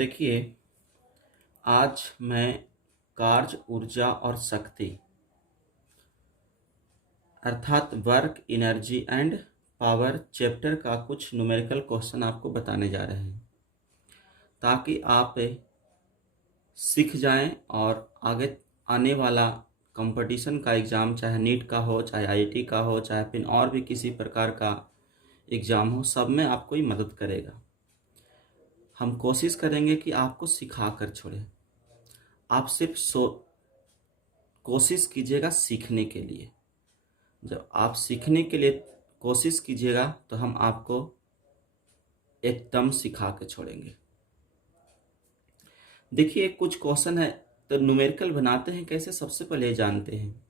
देखिए, आज मैं कार्य, ऊर्जा और शक्ति अर्थात work, energy and power chapter का कुछ न्यूमेरिकल क्वेश्चन आपको बताने जा रहे हैं ताकि आप सीख जाएं और आगे आने वाला कंपटीशन का एग्ज़ाम, चाहे नीट का हो, चाहे आईआईटी का हो, चाहे फिर और भी किसी प्रकार का एग्ज़ाम हो, सब में आपको ही मदद करेगा। हम कोशिश करेंगे कि आपको सिखा कर छोड़ें। आप सिर्फ कोशिश कीजिएगा सीखने के लिए। जब आप सीखने के लिए कोशिश कीजिएगा तो हम आपको एकदम सिखा के छोड़ेंगे। देखिए, कुछ क्वेश्चन है तो न्यूमेरिकल बनाते हैं कैसे, सबसे पहले ये जानते हैं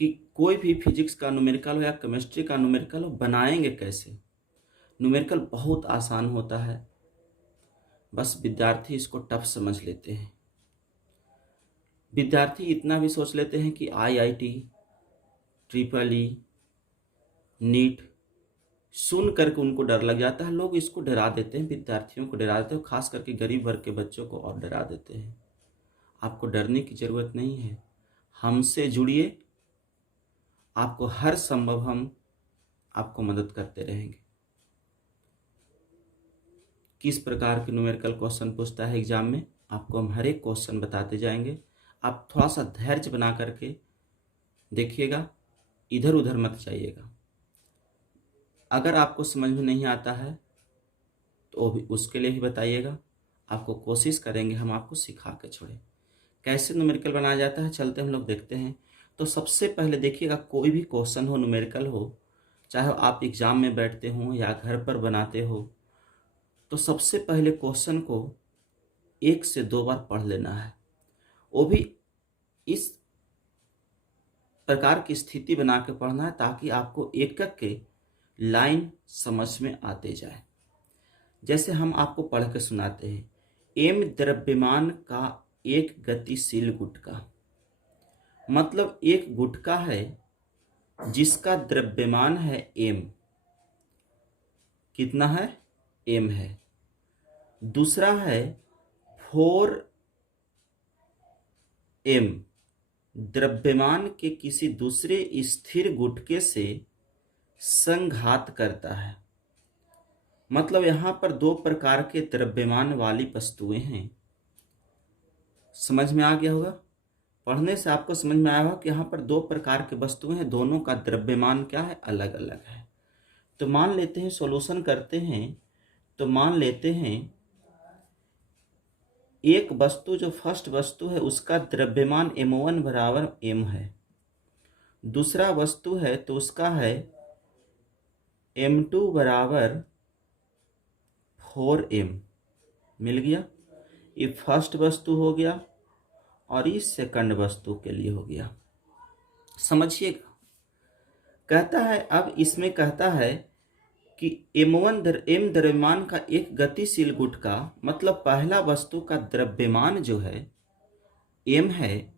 कि कोई भी फिजिक्स का न्यूमेरिकल हो या केमिस्ट्री का न्यूमेरिकल हो, बनाएंगे कैसे। न्यूमेरिकल बहुत आसान होता है, बस विद्यार्थी इसको टफ समझ लेते हैं। विद्यार्थी इतना भी सोच लेते हैं कि आईआईटी, ट्रिपल ई, नीट सुन करके उनको डर लग जाता है। लोग इसको डरा देते हैं, विद्यार्थियों को डरा देते हैं, खास करके गरीब वर्ग के बच्चों को और डरा देते हैं। आपको डरने की ज़रूरत नहीं है, हमसे जुड़िए, आपको हर संभव हम आपको मदद करते रहेंगे। किस प्रकार के न्यूमेरिकल क्वेश्चन पूछता है एग्जाम में, आपको हम हर एक क्वेश्चन बताते जाएंगे। आप थोड़ा सा धैर्य बना करके देखिएगा, इधर उधर मत जाइएगा। अगर आपको समझ में नहीं आता है तो भी उसके लिए भी बताइएगा, आपको कोशिश करेंगे हम आपको सिखा के छोड़ें। कैसे न्यूमेरिकल बनाया जाता है, चलते हम लोग देखते हैं। तो सबसे पहले देखिएगा, कोई भी क्वेश्चन हो, न्यूमेरिकल हो, चाहे आप एग्ज़ाम में बैठते हो या घर पर बनाते हो, तो सबसे पहले क्वेश्चन को 1 से 2 बार पढ़ लेना है। वो भी इस प्रकार की स्थिति बना के पढ़ना है ताकि आपको एक एक के लाइन समझ में आते जाए। जैसे हम आपको पढ़ के सुनाते हैं, एम द्रव्यमान का एक गतिशील गुटका। मतलब एक गुटका है जिसका द्रव्यमान है एम। कितना है? एम है। दूसरा है 4m, द्रव्यमान के किसी दूसरे स्थिर गुटके से संघात करता है। मतलब यहां पर 2 प्रकार के द्रव्यमान वाली वस्तुएं हैं। समझ में आ गया होगा, पढ़ने से आपको समझ में आया होगा कि यहाँ पर 2 प्रकार के वस्तुएं हैं, दोनों का द्रव्यमान क्या है, अलग अलग है। तो मान लेते हैं, सॉल्यूशन करते हैं, तो मान लेते हैं एक वस्तु, जो फर्स्ट वस्तु है उसका द्रव्यमान m1 बराबर m है। दूसरा वस्तु है तो उसका है m2 बराबर 4m। मिल गया। ये फर्स्ट वस्तु हो गया और इस सेकंड वस्तु के लिए हो गया। समझिएगा, कहता है, अब इसमें कहता है कि m1 m द्रव्यमान का एक गतिशील गुटका, मतलब पहला वस्तु का द्रव्यमान जो है m है,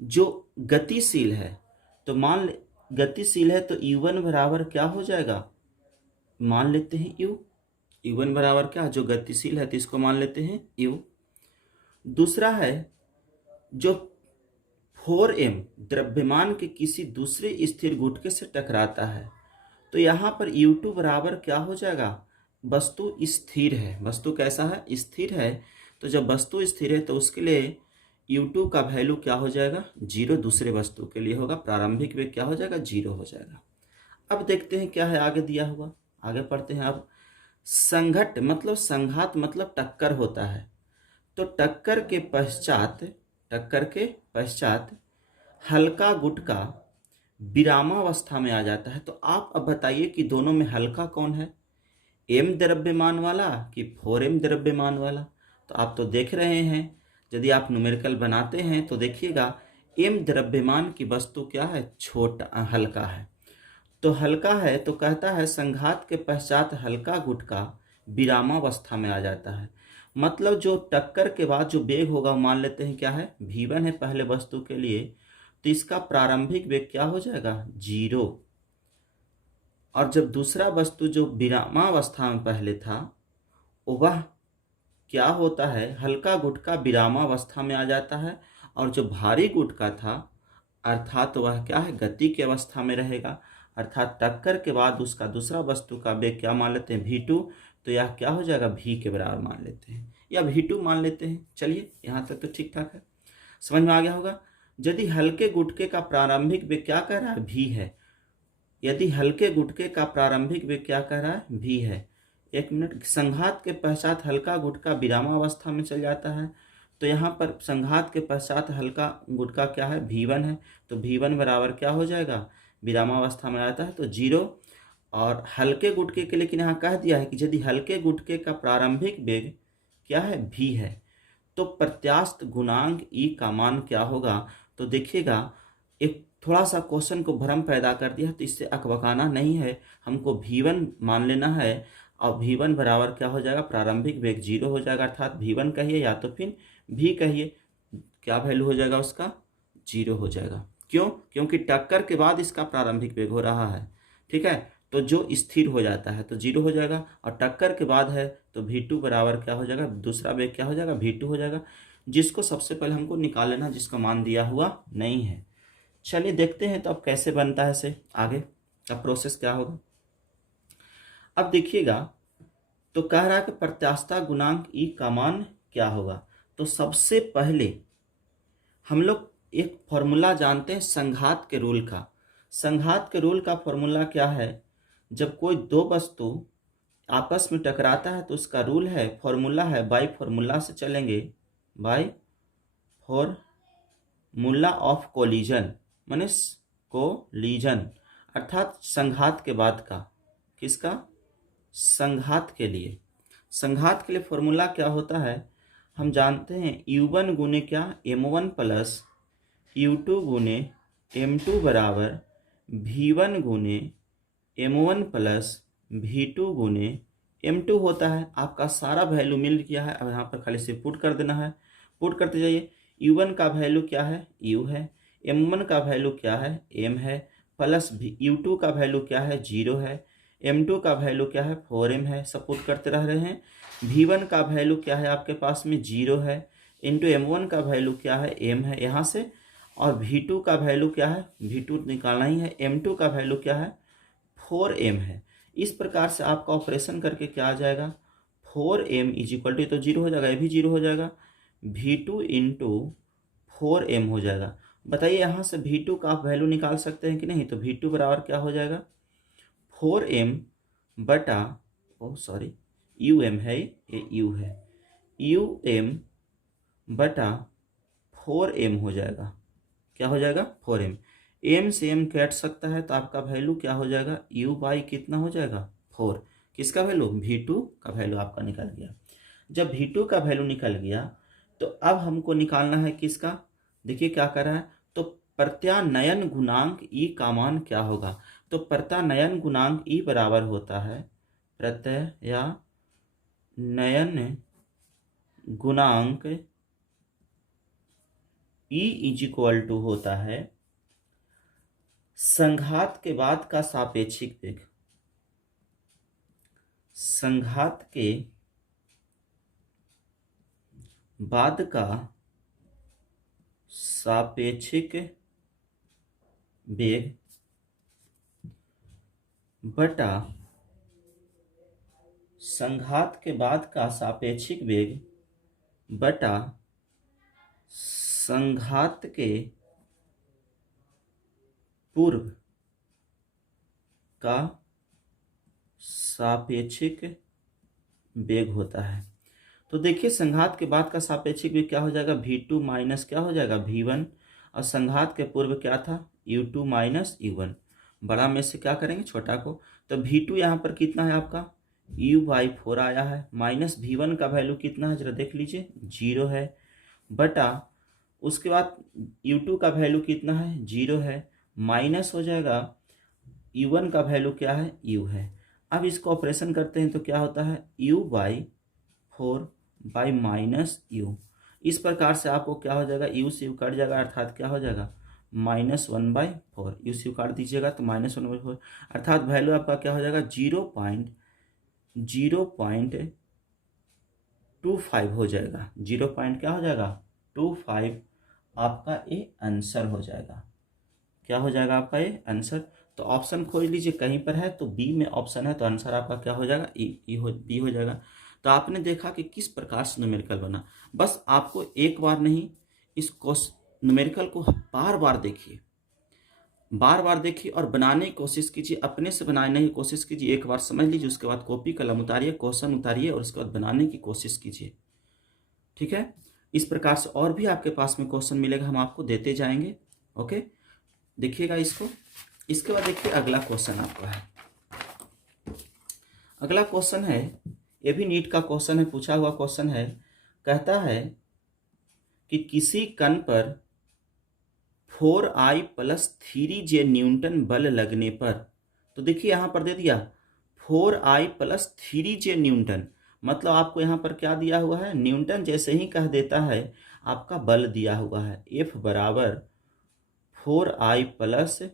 जो गतिशील है। तो गतिशील है तो u1 बराबर क्या हो जाएगा, मान लेते हैं u1 बराबर क्या, जो गतिशील है तो इसको मान लेते हैं u। दूसरा है जो 4m द्रव्यमान के किसी दूसरे स्थिर गुटके से टकराता है, तो यहाँ पर u2 बराबर क्या हो जाएगा, वस्तु स्थिर है। वस्तु कैसा है, स्थिर है। तो जब वस्तु स्थिर है तो उसके लिए u2 का वैल्यू क्या हो जाएगा, 0। दूसरे वस्तु के लिए होगा, प्रारंभिक वेग क्या हो जाएगा, 0 हो जाएगा। अब देखते हैं क्या है आगे दिया हुआ, आगे पढ़ते हैं। अब संघट मतलब संघात मतलब टक्कर होता है। तो टक्कर के पश्चात हल्का गुटका विरामावस्था में आ जाता है। तो आप अब बताइए कि दोनों में हल्का कौन है, m द्रव्यमान वाला कि 4m द्रव्यमान वाला। तो आप तो देख रहे हैं, यदि आप न्यूमेरिकल बनाते हैं तो देखिएगा m द्रव्यमान की वस्तु क्या है, छोटा, हल्का है। तो हल्का है तो कहता है संघात के पश्चात हल्का गुटका विरामावस्था में आ जाता है। मतलब जो टक्कर के बाद जो वेग होगा, मान लेते हैं क्या है, v1 है पहले वस्तु के लिए, तो इसका प्रारंभिक वेग क्या हो जाएगा, 0। और जब दूसरा वस्तु जो विरामावस्था में पहले था, वह क्या होता है, हल्का गुटका विरामावस्था में आ जाता है और जो भारी गुटका था अर्थात वह क्या है, गति की अवस्था में रहेगा। अर्थात टक्कर के बाद उसका दूसरा वस्तु का वेग क्या मान लेते हैं, v2, तो यह क्या हो जाएगा, v के बराबर मान लेते हैं या v2 मान लेते हैं। चलिए यहाँ तक तो ठीक ठाक है, समझ में आ गया होगा। यदि हल्के गुटके का प्रारंभिक वेग क्या कह रहा है, v है, यदि हल्के गुटके का प्रारंभिक वेग क्या कह रहा है, v है। एक मिनट, संघात के पश्चात हल्का गुटका विरामावस्था में चल जाता है, तो यहाँ पर संघात के पश्चात हल्का गुटका क्या है, v1 है, तो v1 बराबर क्या हो जाएगा, विरामावस्था में आता है तो 0। और हल्के गुटके के लेकिन यहाँ कह दिया है कि यदि हल्के गुटके का प्रारंभिक वेग क्या है, v है, तो प्रत्यास्थ गुणांक e का मान क्या होगा। तो देखिएगा, एक थोड़ा सा क्वेश्चन को भ्रम पैदा कर दिया, तो इससे अकबकाना नहीं है, हमको v1 मान लेना है और v1 बराबर क्या हो जाएगा, प्रारंभिक वेग 0 हो जाएगा, अर्थात v1 कहिए या तो फिर v कहिए, क्या वैल्यू हो जाएगा उसका, 0 हो जाएगा। क्यों, क्योंकि टक्कर के बाद इसका प्रारंभिक वेग हो रहा है, ठीक है, तो जो स्थिर हो जाता है तो 0 हो जाएगा, और टक्कर के बाद है तो v2 बराबर क्या हो जाएगा, दूसरा वेग क्या हो जाएगा, v2 हो जाएगा, जिसको सबसे पहले हमको निकाल लेना, जिसका मान दिया हुआ नहीं है। चलिए देखते हैं तो अब कैसे बनता है इसे, आगे का प्रोसेस क्या होगा। अब देखिएगा, तो कह रहा है कि प्रत्यास्थता गुणांक ई का मान क्या होगा। तो सबसे पहले हम लोग एक फॉर्मूला जानते हैं संघात के रूल का। संघात के रूल का फॉर्मूला क्या है, जब कोई दो वस्तु आपस में टकराता है तो उसका रूल है, फॉर्मूला है, बाई फॉर्मूला से चलेंगे, बाई फॉर्मूला ऑफ कोलिजन, माने कोलिजन, अर्थात संघात के बाद का, किसका, संघात के लिए। संघात के लिए फॉर्मूला क्या होता है, हम जानते हैं u1 गुने क्या, m1 प्लस u2 गुने m2 बराबर v1 गुने m1 प्लस v2 गुने m2 होता है। आपका सारा वैल्यू मिल गया है, अब यहाँ पर खाली से पुट कर देना है, पुट करते जाइए। u1 का वैल्यू क्या है, u है, m1 का वैल्यू क्या है, m है, प्लस u2 का वैल्यू क्या है, 0 है, m2 का वैल्यू क्या है, 4m है, सब पुट करते रह रहे हैं। v1 का वैल्यू क्या है आपके पास में, 0 है, इंटू m1 का वैल्यू क्या है, m है यहाँ से, और v2 का वैल्यू क्या है, v2 निकालना ही है, m2 का वैल्यू क्या है, 4m है। इस प्रकार से आपका ऑपरेशन करके क्या आ जाएगा, 4m इज इक्वल टू, तो 0 हो जाएगा, ये भी 0 हो जाएगा, v2 इंटू 4m हो जाएगा। बताइए यहाँ से v2 का आप वैल्यू निकाल सकते हैं कि नहीं, तो v2 बराबर क्या हो जाएगा, 4m बटा, सॉरी um है, ये u है, um बटा 4m हो जाएगा, क्या हो जाएगा, 4m, m से m कट सकता है तो आपका वैल्यू क्या हो जाएगा, u बाई कितना हो जाएगा, 4, किसका वैल्यू, v2 का वैल्यू आपका निकल गया। जब v2 का वैल्यू निकल गया तो अब हमको निकालना है किसका, देखिए क्या कर रहा है, तो प्रत्यानयन गुणांक ई का मान क्या होगा। तो प्रत्यानयन गुणांक ई बराबर होता है, प्रत्यानयन गुणांक ई इज इक्वल टू होता है संघात के बाद का सापेक्षिक वेग, संघात के बाद का सापेक्षिक वेग बटा संघात के बाद का सापेक्षिक वेग बटा संघात के पूर्व का सापेक्षिक वेग होता है। तो देखिए संघात के बाद का सापेक्षिक वेग क्या हो जाएगा, v2 माइनस क्या हो जाएगा, v1, और संघात के पूर्व क्या था, u2 माइनस u1, बड़ा में से क्या करेंगे, छोटा को, तो v2 यहाँ पर कितना है आपका, u/4 आया है, माइनस v1 का वैल्यू कितना है जरा देख लीजिए, 0 है, बटा उसके बाद u2 का वैल्यू कितना है, 0 है, माइनस हो जाएगा u1 का वैल्यू क्या है, u है। अब इसको ऑपरेशन करते हैं तो क्या होता है, u/4 बाई माइनस u, इस प्रकार से आपको क्या हो जाएगा, u से u कट जाएगा, अर्थात क्या हो जाएगा, -1/4, u से u काट दीजिएगा तो -1/4, अर्थात वैल्यू आपका क्या हो जाएगा, 0.025 0.25 हो जाएगा, 0 पॉइंट क्या हो जाएगा 25 आपका ये आंसर हो जाएगा। क्या हो जाएगा आपका ये आंसर? तो ऑप्शन खोज लीजिए, कहीं पर है तो बी में ऑप्शन है, तो आंसर आपका क्या हो जाएगा बी हो जाएगा। तो आपने देखा कि किस प्रकार से न्यूमेरिकल बना। बस आपको एक बार नहीं, इस न्यूमेरिकल को बार बार देखिए, बार बार देखिए और बनाने की कोशिश कीजिए, अपने से बनाने की कोशिश कीजिए। एक बार समझ लीजिए, उसके बाद कॉपी कलम उतारिए, क्वेश्चन उतारिए और उसके बाद बनाने की कोशिश कीजिए। ठीक है, इस प्रकार से और भी आपके पास में क्वेश्चन मिलेगा, हम आपको देते जाएंगे। ओके, देखिएगा इसको। इसके बाद देखिए अगला क्वेश्चन आपका है। अगला क्वेश्चन है, ये भी नीट का क्वेश्चन है, पूछा हुआ क्वेश्चन है। कहता है कि किसी कण पर 4I + 3J न्यूटन बल लगने पर, तो देखिए यहां पर दे दिया 4I + 3J न्यूटन, मतलब आपको यहां पर क्या दिया हुआ है, न्यूटन जैसे ही कह देता है आपका बल दिया हुआ है F बराबर 4I +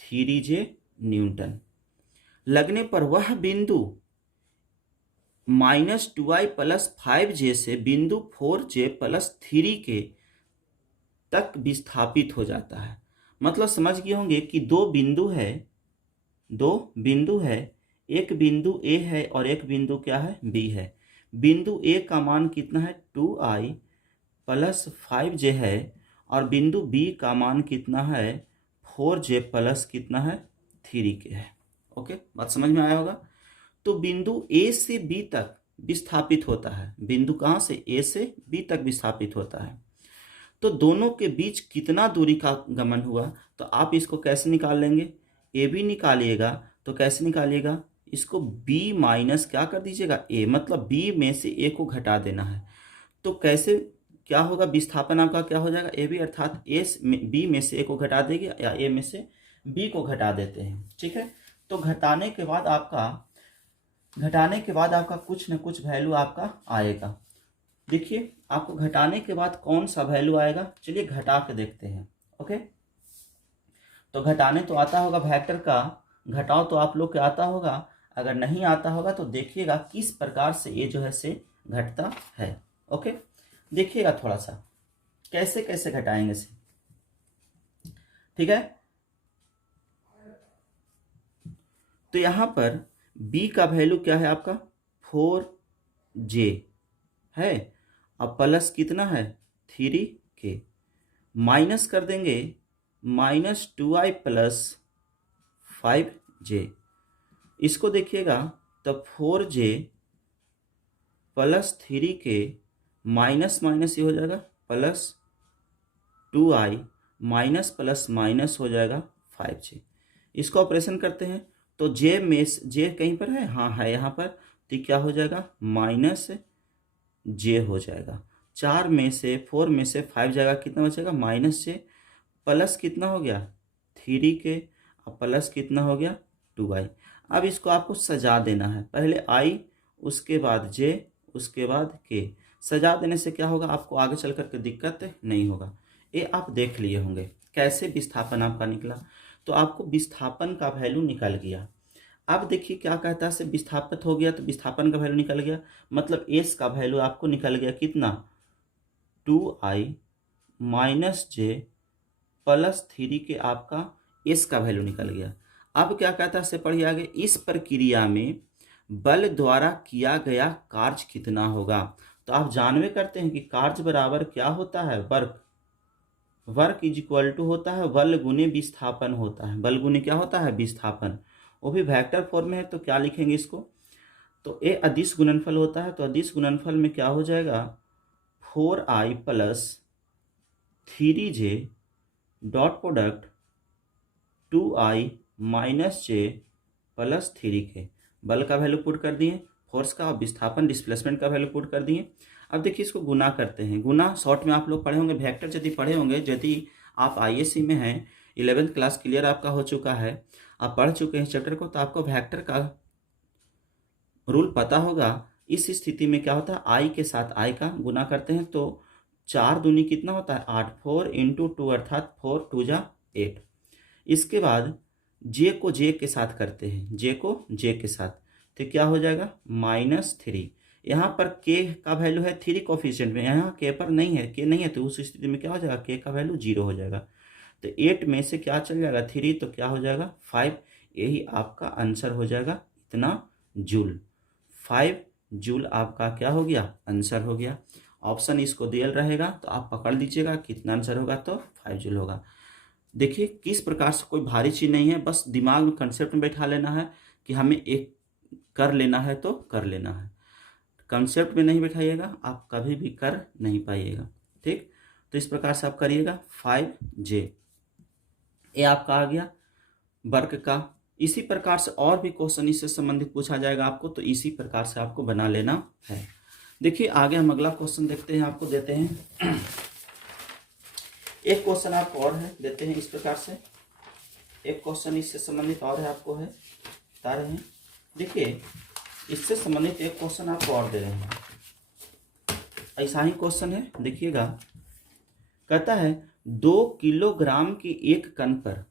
3J न्यूटन लगने पर वह बिंदु -2I + 5J से बिंदु 4J + 3K तक विस्थापित हो जाता है। मतलब समझ गए होंगे कि दो बिंदु है, एक बिंदु A है और एक बिंदु क्या है B है। बिंदु A का मान कितना है 2I + 5J है और बिंदु B का मान कितना है 4J + कितना है 3K है। ओके, बात समझ में आया होगा। तो बिंदु A से B तक विस्थापित होता है, बिंदु कहाँ से A से B तक विस्थापित होता है। तो दोनों के बीच कितना दूरी का गमन हुआ, तो आप इसको कैसे निकाल लेंगे, ए बी निकालिएगा तो कैसे निकालिएगा, इसको b माइनस क्या कर दीजिएगा a, मतलब b में से a को घटा देना है। तो कैसे क्या होगा, विस्थापन आपका क्या हो जाएगा ए बी, अर्थात a b में से a को घटा देंगे या a में से b को घटा देते हैं। ठीक है, तो घटाने के बाद आपका कुछ न कुछ वैल्यू आपका आएगा। देखिए आपको घटाने के बाद कौन सा वैल्यू आएगा, चलिए घटा के देखते हैं। ओके, तो घटाने तो आता होगा, वेक्टर का घटाओ तो आप लोग के आता होगा। अगर नहीं आता होगा तो देखिएगा किस प्रकार से ये जो है से घटता है। ओके, देखिएगा थोड़ा सा कैसे कैसे घटाएंगे से। ठीक है, तो यहां पर b का वैल्यू क्या है आपका 4J है, अब प्लस कितना है 3K, माइनस कर देंगे -2I + 5J। इसको देखिएगा तब 4J + 3K माइनस माइनस ये हो जाएगा +2I माइनस प्लस माइनस हो जाएगा 5J। इसको ऑपरेशन करते हैं तो J में J कहीं पर है, हाँ है यहाँ पर, तो क्या हो जाएगा -J हो जाएगा। 4 में से 4 में से 5 जाएगा, कितना बचेगा -J, प्लस कितना हो गया 3K और प्लस कितना हो गया 2I। अब इसको आपको सजा देना है, पहले I उसके बाद J उसके बाद K। सजा देने से क्या होगा, आपको आगे चल करके दिक्कत नहीं होगा। ये आप देख लिए होंगे कैसे विस्थापन आपका निकला। तो आपको विस्थापन का वैल्यू निकल गया। अब देखिए क्या कहता है, से विस्थापित हो गया तो विस्थापन का वैल्यू निकल गया, मतलब एस का वैल्यू आपको निकल गया कितना 2I - J + 3K, आपका एस का वैल्यू निकल गया। अब क्या कहता है, से पढ़िए आगे, इस प्रक्रिया में बल द्वारा किया गया कार्य कितना होगा। तो आप जानवे करते हैं कि कार्य बराबर क्या होता है, वर्क = होता है बल गुने विस्थापन होता है। बल गुने क्या होता है विस्थापन, वो भी वेक्टर फॉर्म में है। तो क्या लिखेंगे इसको, तो ये अदिश गुणनफल होता है। तो अदिश गुणनफल में क्या हो जाएगा 4I + 3J dot product 2I - J + 3K। बल का वैल्यू पुट कर दिए, फोर्स का, विस्थापन डिस्प्लेसमेंट का वैल्यू पुट कर दिए। अब देखिए इसको गुना करते हैं। गुना शॉर्ट में आप लोग पढ़े होंगे, वेक्टर यदि पढ़े होंगे, यदि आप ISC में हैं, 11th क्लास क्लियर आपका हो चुका है, आप पढ़ चुके हैं चैप्टर को, तो आपको वेक्टर का रूल पता होगा। इस स्थिति में क्या होता है, I के साथ I का गुना करते हैं तो 4 दूनी कितना होता है 8, 4 × 2 अर्थात 4 × 2 = 8। इसके बाद J को J के साथ करते हैं, J को J के साथ, तो क्या हो जाएगा -3। यहाँ पर के का वैल्यू है 3 कोफिशिएंट में, यहाँ के पर नहीं है, के नहीं है, तो उस स्थिति में क्या हो जाएगा, के का वैल्यू 0 हो जाएगा। तो 8 में से क्या चल जाएगा 3, तो क्या हो जाएगा 5। यही आपका आंसर हो जाएगा इतना जूल। 5 जूल आपका क्या हो गया, आंसर हो गया। ऑप्शन इसको दिया रहेगा तो आप पकड़ लीजिएगा कितना आंसर होगा, तो 5 जूल होगा। देखिए किस प्रकार से, कोई भारी चीज़ नहीं है, बस दिमाग में कंसेप्ट में बैठा लेना है कि हमें एक कर लेना है तो कर लेना है। कंसेप्ट में नहीं बैठाइएगा आप कभी भी कर नहीं पाइएगा। ठीक, तो इस प्रकार से आप करिएगा 5J, ये आपका आ गया वर्ग का। इसी प्रकार से और भी क्वेश्चन इससे संबंधित पूछा जाएगा आपको, तो इसी प्रकार से आपको बना लेना है। देखिए आगे हम अगला क्वेश्चन देखते हैं, आपको देते हैं एक क्वेश्चन आपको और है, देते हैं इस प्रकार से। एक क्वेश्चन इससे संबंधित और है, आपको है बता रहे हैं। देखिए इससे संबंधित एक क्वेश्चन आपको और दे रहे हैं, ऐसा ही क्वेश्चन है, देखिएगा। कहता है 2 किलोग्राम की एक कण पर,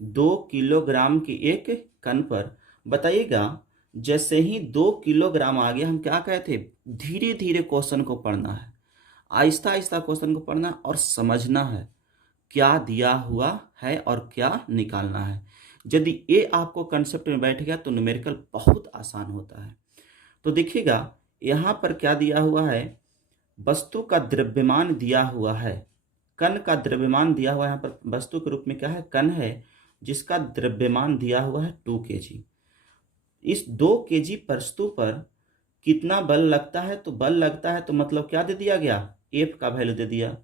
2 किलोग्राम की एक कण पर बताइएगा, जैसे ही 2 किलोग्राम आ गया, हम क्या कहते हैं, धीरे धीरे क्वेश्चन को पढ़ना है, आहिस्ता आहिस्ता क्वेश्चन को पढ़ना और समझना है क्या दिया हुआ है और क्या निकालना है। यदि ये आपको कंसेप्ट में बैठ गया तो न्यूमेरिकल बहुत आसान होता है। तो देखिएगा यहाँ पर क्या दिया हुआ है, वस्तु का द्रव्यमान दिया हुआ है, कण का द्रव्यमान दिया हुआ है। यहाँ पर वस्तु के रूप में क्या है, कण है, जिसका द्रव्यमान दिया हुआ है 2 kg। इस 2 kg वस्तु पर कितना बल लगता है, तो बल लगता है तो मतलब क्या दे दिया गया, एफ का वैल्यू दे दिया,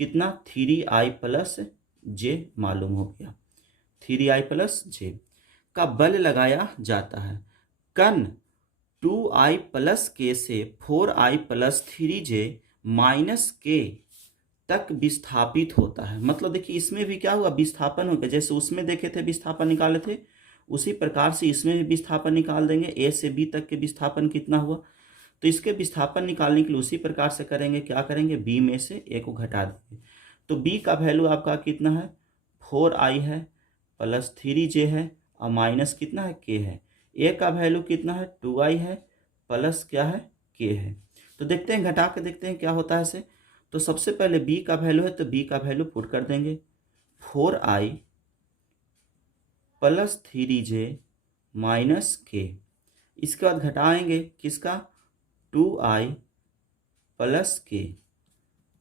कितना 3I प्लस जे मालूम हो गया, 3I प्लस जे का बल लगाया जाता है। कण 2I प्लस के से 4I प्लस 3J माइनस के तक विस्थापित होता है। मतलब देखिए इसमें भी क्या हुआ, विस्थापन हो गया। जैसे उसमें देखे थे विस्थापन निकाले थे, उसी प्रकार से इसमें भी विस्थापन निकाल देंगे। ए से बी तक के विस्थापन कितना हुआ, तो इसके विस्थापन निकालने के लिए उसी प्रकार से करेंगे, क्या करेंगे, बी में से ए को घटा देंगे। तो बी का वैल्यू आपका कितना है, 4I है प्लस 3J है और माइनस कितना है, के है। ए का वैल्यू कितना है, 2I है प्लस क्या है, के है। तो देखते हैं, घटा के देखते हैं क्या होता है इसे। तो सबसे पहले बी का वैल्यू है, तो बी का वैल्यू पुट कर देंगे, 4I प्लस 3J माइनस के। इसके बाद घटाएंगे किसका, 2I प्लस के,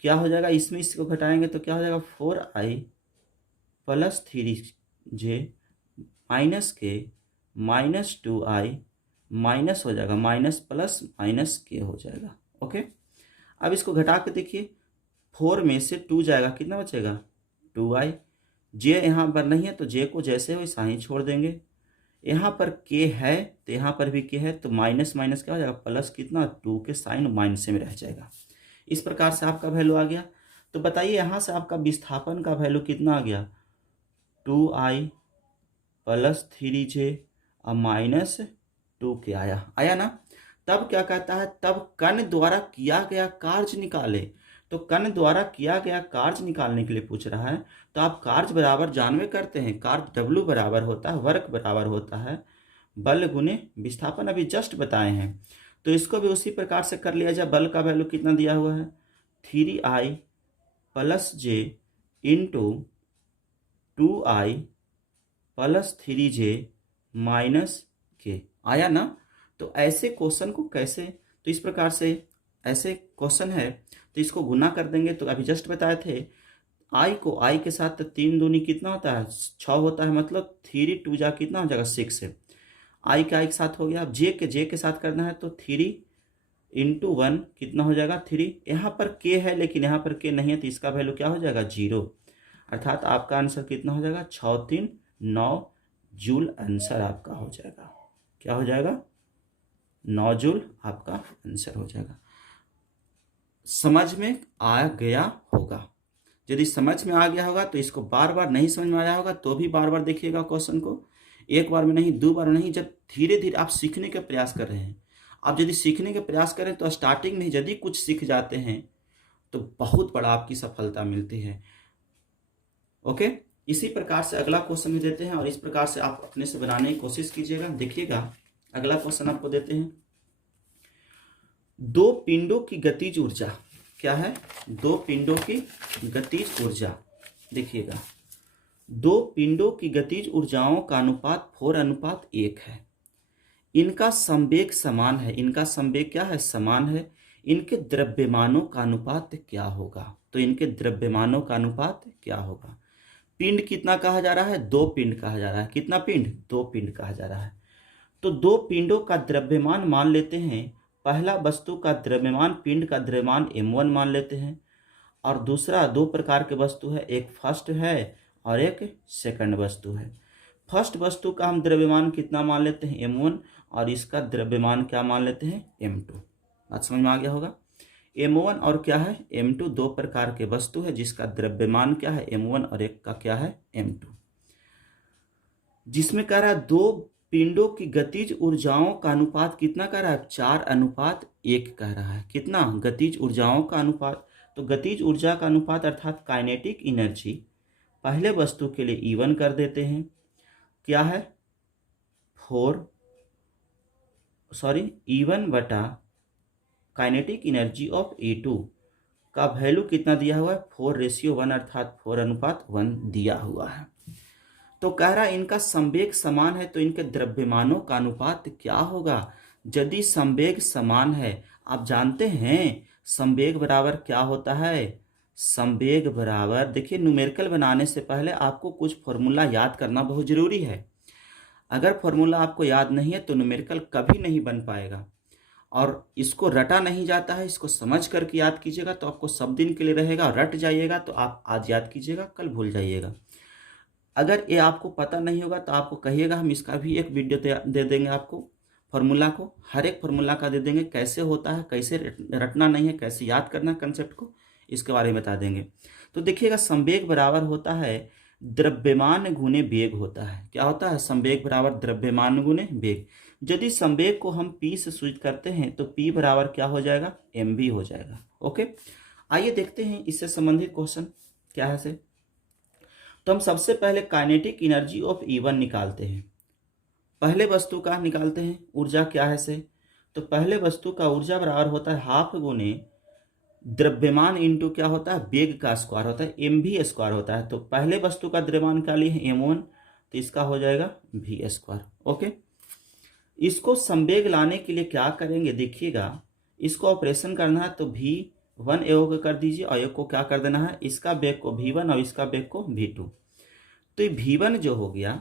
क्या हो जाएगा, इसमें इसको घटाएंगे तो क्या हो जाएगा, 4I प्लस 3J माइनस के माइनस 2I माइनस हो जाएगा, माइनस प्लस माइनस के हो जाएगा। ओके, अब इसको घटा के देखिए, 4 में से 2 जाएगा, कितना बचेगा, 2I। जे यहाँ पर नहीं है तो जे को जैसे हो वैसा ही छोड़ देंगे। यहाँ पर के है तो यहाँ पर भी के है, तो माइनस माइनस क्या हो जाएगा, प्लस कितना, 2 के साइन माइनस में रह जाएगा। इस प्रकार से आपका वैल्यू आ गया। तो बताइए यहाँ से आपका विस्थापन का वैल्यू कितना आ गया, 2I प्लस 3J और माइनस 2K आया ना। तब क्या कहता है, तब कण द्वारा किया गया कार्य निकाले। तो कण द्वारा किया गया कार्य निकालने के लिए पूछ रहा है, तो आप कार्य बराबर जानवे करते हैं, कार्य W बराबर होता है, वर्क बराबर होता है बल गुने विस्थापन, अभी जस्ट बताए हैं। तो इसको भी उसी प्रकार से कर लिया जाए। बल का वैल्यू कितना दिया हुआ है, 3I plus J into 2I plus 3J minus K, आया ना। तो ऐसे क्वेश्चन को कैसे, तो इस प्रकार से ऐसे क्वेश्चन है तो इसको गुना कर देंगे। तो अभी जस्ट बताए थे, I को I के साथ 3 दूनी कितना होता है, 6 होता है, मतलब 3 2 जा कितना हो जाएगा, 6 है। I का I के साथ हो गया। अब जे के साथ करना है तो 3 इंटू 1 कितना हो जाएगा, 3। यहाँ पर के है लेकिन यहाँ पर के नहीं है, तो इसका वैल्यू क्या हो जाएगा, 0। अर्थात आपका आंसर कितना हो जाएगा, 6 3 9 जूल आंसर आपका हो जाएगा। क्या हो जाएगा, 9 जूल आपका आंसर हो जाएगा। समझ में आ गया होगा। यदि समझ में आ गया होगा तो इसको बार बार, नहीं समझ में आया होगा तो भी बार बार देखिएगा क्वेश्चन को, एक बार में नहीं, 2 बार नहीं। जब धीरे धीरे आप सीखने का प्रयास कर रहे हैं, आप यदि सीखने का प्रयास करें तो स्टार्टिंग में यदि कुछ सीख जाते हैं तो बहुत बड़ा आपकी सफलता मिलती है। ओके, इसी प्रकार से अगला क्वेश्चन भी देते हैं और इस प्रकार से आप अपने से बनाने की कोशिश कीजिएगा। देखिएगा अगला क्वेश्चन आपको देते हैं, दो पिंडों की गतिज ऊर्जा क्या है, दो पिंडों की गतिज ऊर्जा, देखिएगा दो पिंडों की गतिज ऊर्जाओं का अनुपात 4:1 है। इनका संवेग समान है, इनका संवेग क्या है, समान है। इनके द्रव्यमानों का अनुपात क्या होगा, तो इनके द्रव्यमानों का अनुपात क्या होगा। पिंड कितना कहा जा रहा है, दो पिंड कहा जा रहा है। कितना पिंड, दो पिंड कहा जा रहा है। तो दो पिंडों का द्रव्यमान मान लेते हैं। पहला वस्तु का द्रव्यमान, पिंड का द्रव्यमान m1 मान लेते हैं। और दूसरा, दो प्रकार के वस्तु है, एक फर्स्ट है और एक सेकंड वस्तु है। फर्स्ट वस्तु का हम द्रव्यमान कितना मान लेते हैं, m1, और इसका द्रव्यमान क्या मान लेते हैं, m2। बात समझ में आ गया होगा। m1 और क्या है, m2, दो प्रकार के वस्तु है जिसका द्रव्यमान क्या है, m1, और एक का क्या है, m2। जिसमें कह रहा है दो पिंडों की गतिज ऊर्जाओं का अनुपात कितना कह रहा है, 4:1 कह रहा है। कितना, गतिज ऊर्जाओं का अनुपात। तो गतिज ऊर्जा का अनुपात अर्थात काइनेटिक एनर्जी पहले वस्तु के लिए E1 कर देते हैं। क्या है, E1 बटा काइनेटिक एनर्जी ऑफ E2 का वैल्यू कितना दिया हुआ है, 4:1 अर्थात 4:1 दिया हुआ है। तो कह रहा है इनका संवेग समान है, तो इनके द्रव्यमानों का अनुपात क्या होगा। यदि संवेग समान है, आप जानते हैं संवेग बराबर क्या होता है, संवेग बराबर, देखिए न्यूमेरिकल बनाने से पहले आपको कुछ फॉर्मूला याद करना बहुत जरूरी है। अगर फॉर्मूला आपको याद नहीं है तो न्यूमेरिकल कभी नहीं बन पाएगा। और इसको रटा नहीं जाता है, इसको समझ करके याद कीजिएगा तो आपको सब दिन के लिए रहेगा। रट जाइएगा तो आप आज याद कीजिएगा, कल भूल जाइएगा। अगर ये आपको पता नहीं होगा तो आपको कहिएगा, हम इसका भी एक वीडियो दे देंगे आपको, फॉर्मूला को, हर एक फॉर्मूला का दे देंगे, कैसे होता है, कैसे रटना नहीं है, कैसे याद करना है कंसेप्ट को, इसके बारे में बता देंगे। तो देखिएगा संवेग बराबर होता है द्रव्यमान गुने वेग होता है। क्या होता है, संवेग बराबर द्रव्यमान गुने वेग। यदि संवेग को हम P से सूचित करते हैं तो P बराबर क्या हो जाएगा, mv हो जाएगा। ओके, आइए देखते हैं इससे संबंधित क्वेश्चन क्या है से। तो हम सबसे पहले काइनेटिक एनर्जी ऑफ E1 निकालते हैं। पहले वस्तु का निकालते हैं ऊर्जा क्या है से। तो पहले वस्तु का ऊर्जा बराबर होता है हाफ गुने द्रव्यमान इंटू क्या होता है, वेग का स्क्वायर होता है, mv² होता है। तो पहले वस्तु का द्रव्यमान क्या लिए है, m1, तो इसका हो जाएगा v²। ओके, इसको संवेग लाने के लिए क्या करेंगे, देखिएगा इसको ऑपरेशन करना है तो v1 योग कर दीजिए और एक को क्या कर देना है, इसका वेग को v1 और इसका वेग को v2। तो ये v1 जो हो गया,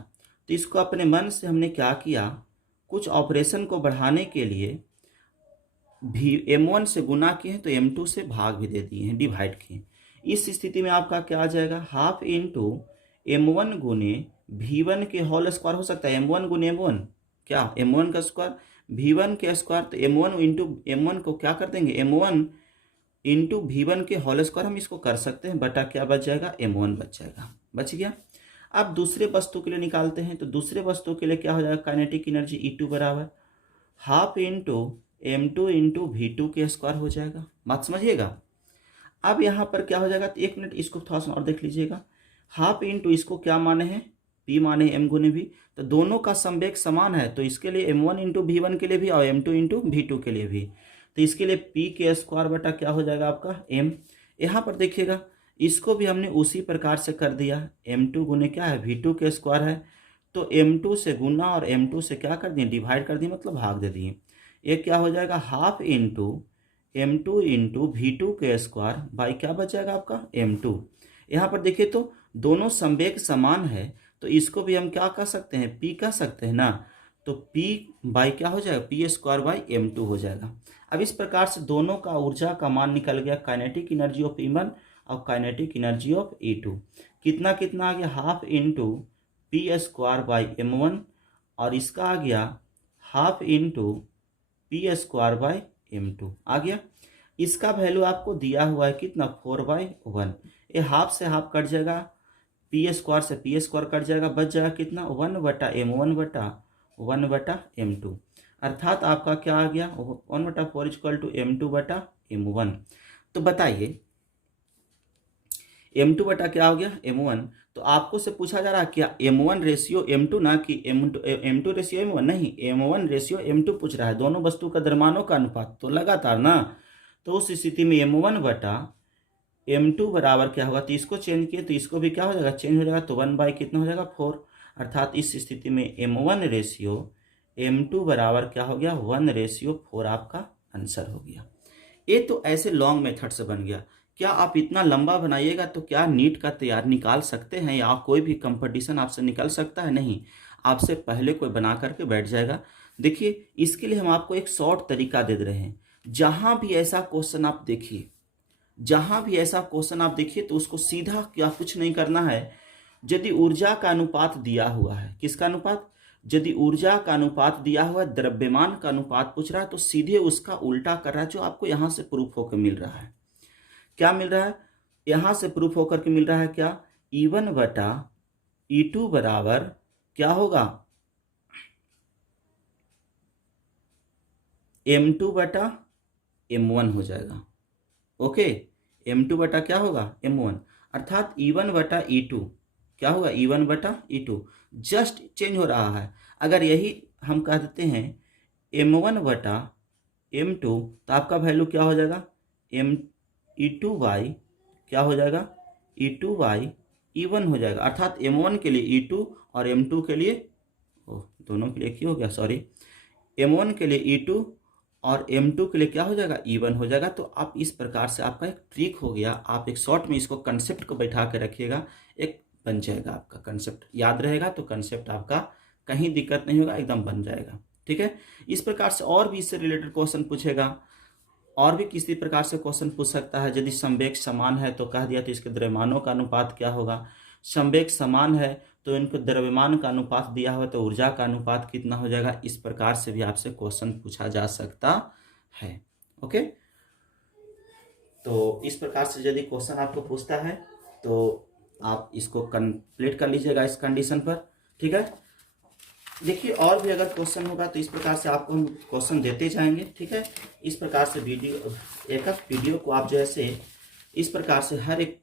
तो इसको अपने मन से हमने क्या किया, कुछ ऑपरेशन को बढ़ाने के लिए m1 से गुना किए हैं तो m2 से भाग भी दे दिए हैं, डिवाइड किए। इस स्थिति में आपका क्या आ जाएगा, हाफ इंटू m1 गुने v1 के होल स्क्वायर हो सकता है, m1 गुने m1 क्या, m1 का स्क्वायर, v1 के स्क्वायर, तो m1 इंटू m1 को क्या कर देंगे, m1 इंटू v1 के होल स्क्वायर हम इसको कर सकते हैं, बटा क्या बच जाएगा, m1 बच जाएगा, बच गया। अब दूसरे वस्तु के लिए निकालते हैं। तो दूसरे वस्तु के लिए क्या हो जाएगा, काइनेटिक एनर्जी E2 बराबर half into m2 into v2 के स्क्वायर हो जाएगा। बात समझिएगा। अब यहाँ पर क्या हो जाएगा, तो एक मिनट इसको थोड़ा सा और देख लीजिएगा। हाफ इंटू इसको क्या माने हैं, p माने m गुने v, तो दोनों का संवेग समान है, तो इसके लिए m1 इंटू v1 के लिए भी और m2 इंटू v2 के लिए भी, तो इसके लिए p के स्क्वायर बटा क्या हो जाएगा आपका m। यहाँ पर देखिएगा इसको भी हमने उसी प्रकार से कर दिया, m2 गुने क्या है, v2 के स्क्वायर है, तो m2 से गुना और m2 से क्या कर दिए, डिवाइड कर दिए, मतलब भाग दे दिए। एक क्या हो जाएगा, half into m2 into v2 के स्क्वायर बाई क्या बच जाएगा आपका, m2। यहाँ पर देखिए तो दोनों संवेग समान है, तो इसको भी हम क्या कह सकते हैं, p कह सकते हैं ना, तो p बाई क्या हो जाएगा, p² बाई m2 हो जाएगा। अब इस प्रकार से दोनों का ऊर्जा का मान निकल गया, काइनेटिक एनर्जी ऑफ E1 और काइनेटिक एनर्जी ऑफ E2। कितना कितना आ गया, half into p² by m1 और इसका आ गया half into p² by m2 आ गया। इसका वैल्यू आपको दिया हुआ है कितना, 4/1। ये हाफ से हाफ कट जाएगा, p² से p² कट जाएगा, बच जाएगा कितना, 1/m1 बटा 1/m2। अर्थात आपका क्या आ गया, 1/4 = m2/m1। तो बताइए m2 बटा क्या हो गया, m1, तो आपको से पूछा जा रहा है क्या M1 रेशियो M2 ना कि M2 रेशियो M1, नहीं, M1 रेशियो M2 पूछ रहा है, दोनों वस्तु का द्रव्यमानों का अनुपात, तो लगातार ना। तो उस स्थिति में M1 बटा M2 बराबर क्या होगा, तो इसको चेंज किए तो इसको भी क्या हो जाएगा, चेंज हो जाएगा, तो 1 कितना हो जाएगा 4। अर्थात इस स्थिति में M1 रेशियो M2 बराबर क्या हो गया 1:4 आपका आंसर हो गया। ये तो ऐसे लॉन्ग मेथड से बन गया। क्या आप इतना लंबा बनाइएगा तो क्या नीट का तैयार निकाल सकते हैं या कोई भी कंपटीशन आपसे निकल सकता है? नहीं, आपसे पहले कोई बना करके बैठ जाएगा। देखिए इसके लिए हम आपको एक शॉर्ट तरीका दे रहे हैं। जहां भी ऐसा क्वेश्चन आप देखिए, जहां भी ऐसा क्वेश्चन आप देखिए तो उसको सीधा क्या कुछ नहीं करना है। यदि ऊर्जा का अनुपात दिया हुआ है, किसका अनुपात, यदि ऊर्जा का अनुपात दिया हुआ है, द्रव्यमान का अनुपात पूछ रहा है, तो सीधे उसका उल्टा कर रहा है, जो आपको यहां से प्रूफ होकर मिल रहा है। क्या मिल रहा है, यहां से प्रूफ होकर के मिल रहा है क्या, E1 बटा E2 बराबर क्या होगा M2 बटा M1 हो जाएगा। ओके, M2 बटा क्या होगा M1, अर्थात E1 बटा E2 क्या होगा, E1 बटा E2, जस्ट चेंज हो रहा है। अगर यही हम कह देते हैं M1 बटा M2 तो आपका वैल्यू क्या हो जाएगा E2 बाई क्या हो जाएगा E2 बाई E1 हो जाएगा। अर्थात M1 के लिए E2 और M2 के लिए दोनों के लिए एक ही हो गया, सॉरी, M1 के लिए E2 और M2 के लिए क्या हो जाएगा E1 हो जाएगा। तो आप इस प्रकार से आपका एक ट्रिक हो गया, आप एक शॉर्ट में इसको कंसेप्ट को बैठा के रखिएगा, एक बन जाएगा आपका कंसेप्ट, याद रहेगा तो कंसेप्ट आपका कहीं दिक्कत नहीं होगा, एकदम बन जाएगा। ठीक है, इस प्रकार से और भी इससे रिलेटेड क्वेश्चन पूछेगा, और भी किसी प्रकार से क्वेश्चन पूछ सकता है। यदि संवेग समान है तो कह दिया तो इसके द्रव्यमानों का अनुपात क्या होगा, संवेग समान है तो इनको द्रव्यमान का अनुपात दिया हुआ तो ऊर्जा का अनुपात कितना हो जाएगा। इस प्रकार से भी आपसे क्वेश्चन पूछा जा सकता है। ओके, तो इस प्रकार से यदि क्वेश्चन आपको पूछता है तो आप इसको कंप्लीट कर लीजिएगा इस कंडीशन पर। ठीक है, देखिए और भी अगर क्वेश्चन होगा तो इस प्रकार से आपको हम क्वेश्चन देते जाएंगे। ठीक है, इस प्रकार से एक वीडियो को आप जैसे इस प्रकार से हर एक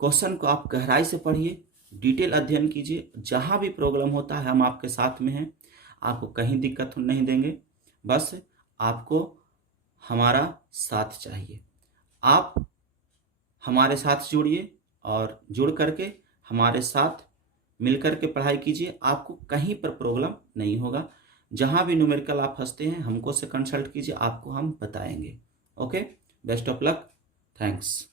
क्वेश्चन को आप गहराई से पढ़िए, डिटेल अध्ययन कीजिए। जहां भी प्रॉब्लम होता है हम आपके साथ में हैं, आपको कहीं दिक्कत नहीं देंगे, बस आपको हमारा साथ चाहिए। आप हमारे साथ जुड़िए और जुड़ करके हमारे साथ मिलकर के पढ़ाई कीजिए, आपको कहीं पर प्रॉब्लम नहीं होगा। जहां भी न्यूमेरिकल आप फंसते हैं हमको से कंसल्ट कीजिए, आपको हम बताएंगे। Okay, best of luck, thanks.